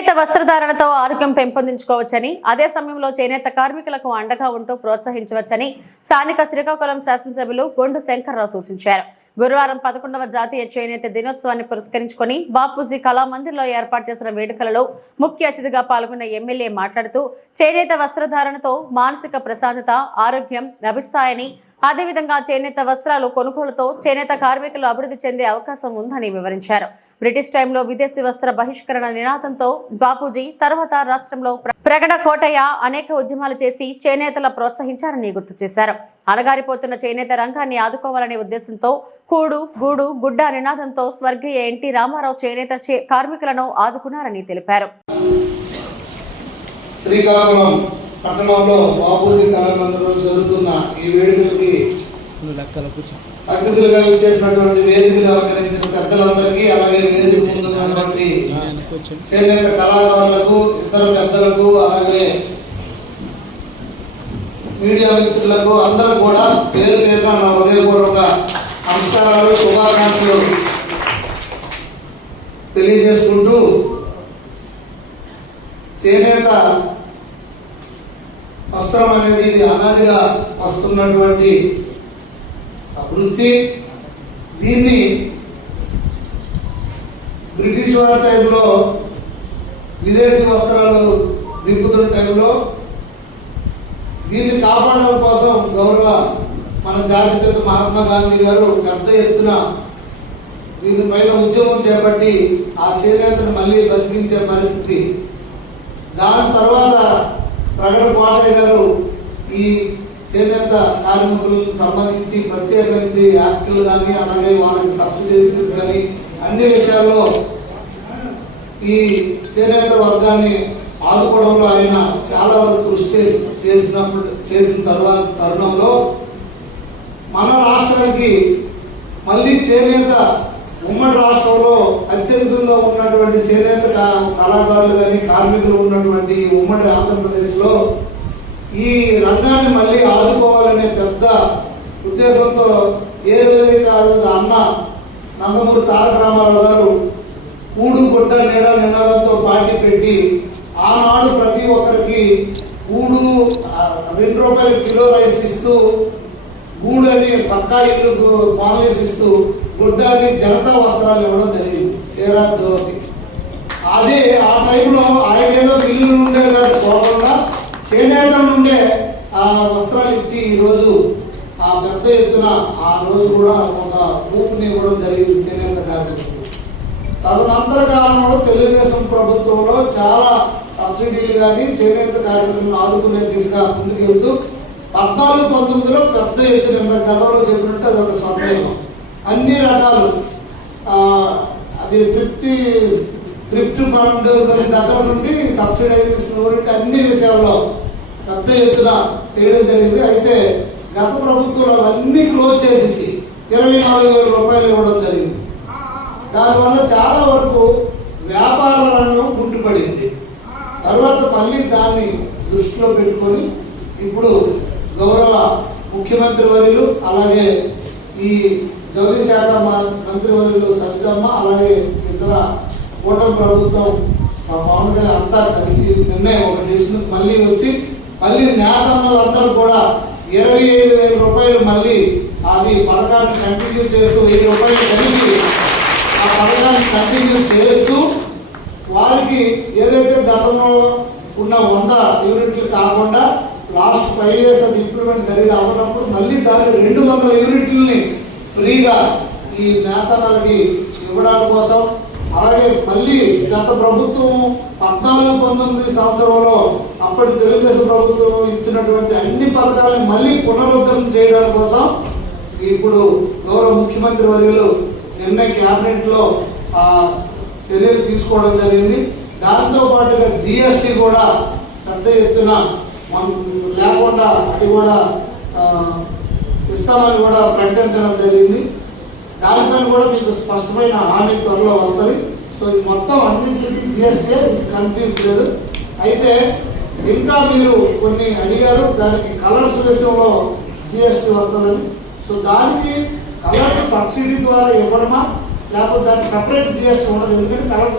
చేనేత వస్త్రధారణతో ఆరోగ్యం పెంపొందించుకోవచ్చని, అదే సమయంలో చేనేత కార్మికులకు అండగా ఉంటూ ప్రోత్సహించవచ్చని స్థానిక శ్రీకాకుళం శాసనసభ్యులు గొండు శంకర్రావు సూచించారు. గురువారం 11వ జాతీయ చేనేత దినోత్సవాన్ని పురస్కరించుకొని బాపూజీ కళామందిర్లో ఏర్పాటు చేసిన వేడుకలలో ముఖ్య అతిథిగా పాల్గొన్న ఎమ్మెల్యే మాట్లాడుతూ, చేనేత వస్త్రధారణతో మానసిక ప్రశాంతత, ఆరోగ్యం లభిస్తాయని, అదేవిధంగా చేనేత వస్త్రాలు కొనుగోలుతో చేనేత కార్మికులు అభివృద్ధి చెందే అవకాశం ఉందని వివరించారు. బ్రిటిష్ టైంలో విదేశీ వస్త్ర బహిష్కరణ నినాదంతో బాపూజీ తర్వాత రాష్ట్రంలో ప్రగడ కోటయ్య అనేక ఉద్యమాలు చేసి చేనేతల ప్రోత్సహించారని గుర్తు చేశారు. అణగారిపోతున్న చేనేత రంగాన్ని ఆదుకోవాలనే ఉద్దేశంతో కూడు గూడు గుడ్డ నినాదంతో స్వర్గీయ ఎన్టీ రామారావు చేనేత కార్మికులను ఆదుకున్నారని తెలిపారు. శ్రీకాకుళం పట్టణంలో బాపూజీ కళామందిరంలో జరుగుతున్న ఈ వేడుకలకి అతిథులుగా చేసినటువంటి వేదికలు అలంకరించిన పెద్దలందరికీ, అలాగే వేదిక ముందు ఉన్నటువంటి చేనేత కళాకారులకు, ఇతర పెద్దలకు, అలాగే మీడియా మిత్రులకు అందరూ కూడా పేరు పేరున నా హృదయపూర్వక నమస్కారాలు, శుభాకాంక్షలు తెలియజేసుకుంటూ, చేనేత వస్త్రం అనేది ఇది అనాదిగా వస్తున్నటువంటి వృత్తి. దీన్ని బ్రిటిష్ వారి టైంలో విదేశీ వస్త్రాలు దింపుతున్న టైంలో దీన్ని కాపాడడం కోసం గౌరవ మన జాతిపిత మహాత్మా గాంధీ గారు పెద్ద ఎత్తున దీనిపైన ఉద్యమం చేపట్టి ఆ చేనేతను మళ్ళీ బతికించే పరిస్థితి. దాని తర్వాత ప్రగడ కోటయ్య గారు ఈ చేనేత కార్మికులకు సంబంధించి ప్రత్యేకించి యాక్టులు కానీ, అలాగే వాళ్ళకి సబ్సిడీస్ కానీ అన్ని విషయాల్లో ఈ చేనేత వర్గాన్ని ఆదుకోవడంలో ఆయన చాలా వరకు కృషి చేసిన తరుణంలో మన రాష్ట్రానికి మళ్ళీ చేనేత ఉమ్మడి రాష్ట్రంలో అత్యధికంగా ఉన్నటువంటి చేనేత కళాకారులు కానీ కార్మికులు ఉన్నటువంటి ఉమ్మడి ఆంధ్రప్రదేశ్లో ఈ రంగాన్ని మళ్ళీ ఆదుకోవాలనే పెద్ద ఉద్దేశంతో ఏ రోజైతే ఆ రోజు అన్న నందమూరి తారక రామారావు గారు కూడు గుడ్డ నీడ నినాదంతో పార్టీ పెట్టి ఆనాడు ప్రతి ఒక్కరికి కూడు ₹2 కిలో రైస్ ఇస్తూ, గూడు అని పక్కా ఇల్లు కాలనీస్ ఇస్తూ, గుడ్డ అని జనతా వస్త్రాలు ఇవ్వడం జరిగింది, చీరా ధోతి. అదే ఆ టైంలో ఆయన ఏదో ఇల్లు ఉండే పోకుండా చేనేతల నుండే ఆ వస్త్రాలు ఇచ్చి ఈరోజు ఆ పెద్ద ఎత్తున ఆ రోజు కూడా ఒక ఊపుని ఇవ్వడం జరిగింది చేనేత కార్మికులు. తదనంతర కాలంలో తెలుగుదేశం ప్రభుత్వంలో చాలా సబ్సిడీలు కానీ చేనేత కార్మికులను ఆదుకునే దిశగా ముందుకెళ్తూ 14-19లో పెద్ద ఎత్తున గతంలో చెప్పినట్టు అదొక స్వర్ణయుగం. అన్ని రకాలు అది థ్రిఫ్ట్ ఫండ్ దగ్గర నుండి సబ్సిడైజేషన్ వరకు అన్ని విషయాల్లో పెద్ద ఎత్తున చేయడం జరిగింది. అయితే గత ప్రభుత్వంలో అవన్నీ క్లోజ్ చేసేసి ₹24,000 ఇవ్వడం జరిగింది. దానివల్ల చాలా వరకు వ్యాపార రంగం కుంటుపడింది. తర్వాత మళ్ళీ దాన్ని దృష్టిలో పెట్టుకొని ఇప్పుడు గౌరవ ముఖ్యమంత్రి వర్యులు, అలాగే ఈ జౌళి శాఖ మంత్రి వర్యులు సరితమ్మ, అలాగే ఇతర కూటమి ప్రభుత్వం పవన్ కళ్యాణ్ అంతా కలిసి నిర్ణయం ఒక డిసిషన్ మళ్ళీ వచ్చి మళ్ళీ నేతన్నలందరూ కూడా ₹25,000 మళ్ళీ అది పథకాన్ని కంటిన్యూ చేస్తూ ₹1,000 కలిసి ఆ పథకాన్ని కంటిన్యూ చేస్తూ వారికి ఏదైతే గతంలో ఉన్న 100 యూనిట్లు కాకుండా లాస్ట్ 5 years అది ఇంప్లిమెంట్ సరిగా అవ్వనప్పుడు మళ్ళీ దానికి 200 యూనిట్లని ఫ్రీగా ఈ నేతన్నలకి ఇవ్వడం కోసం, అలాగే మళ్ళీ గత ప్రభుత్వం 14-19 సంవత్సరంలో అప్పటి తెలుగుదేశం ప్రభుత్వం ఇచ్చినటువంటి అన్ని పథకాలను మళ్ళీ పునరుద్ధరణ చేయడం కోసం ఇప్పుడు గౌరవ ముఖ్యమంత్రి వర్యులు నిన్న క్యాబినెట్ లో చర్యలు తీసుకోవడం జరిగింది. దాంతో పాటుగా GST కూడా పెద్ద ఎత్తున లేకుండా అది కూడా ఇస్తామని కూడా ప్రకటించడం జరిగింది. దానిపైన కూడా మీకు స్పష్టమైన హామీ త్వరలో వస్తుంది. సో ఇది మొత్తం అన్నింటికి GST కన్ఫ్యూజ్ లేదు. అయితే ఇంకా మీరు కొన్ని అడిగారు, దానికి కలర్స్ విషయంలో GST వస్తుందని. సో దానికి కలర్స్ సబ్సిడీ ద్వారా ఇవ్వడమా లేకపోతే దానికి సపరేట్ GST ఉండదు, ఎందుకంటే కలర్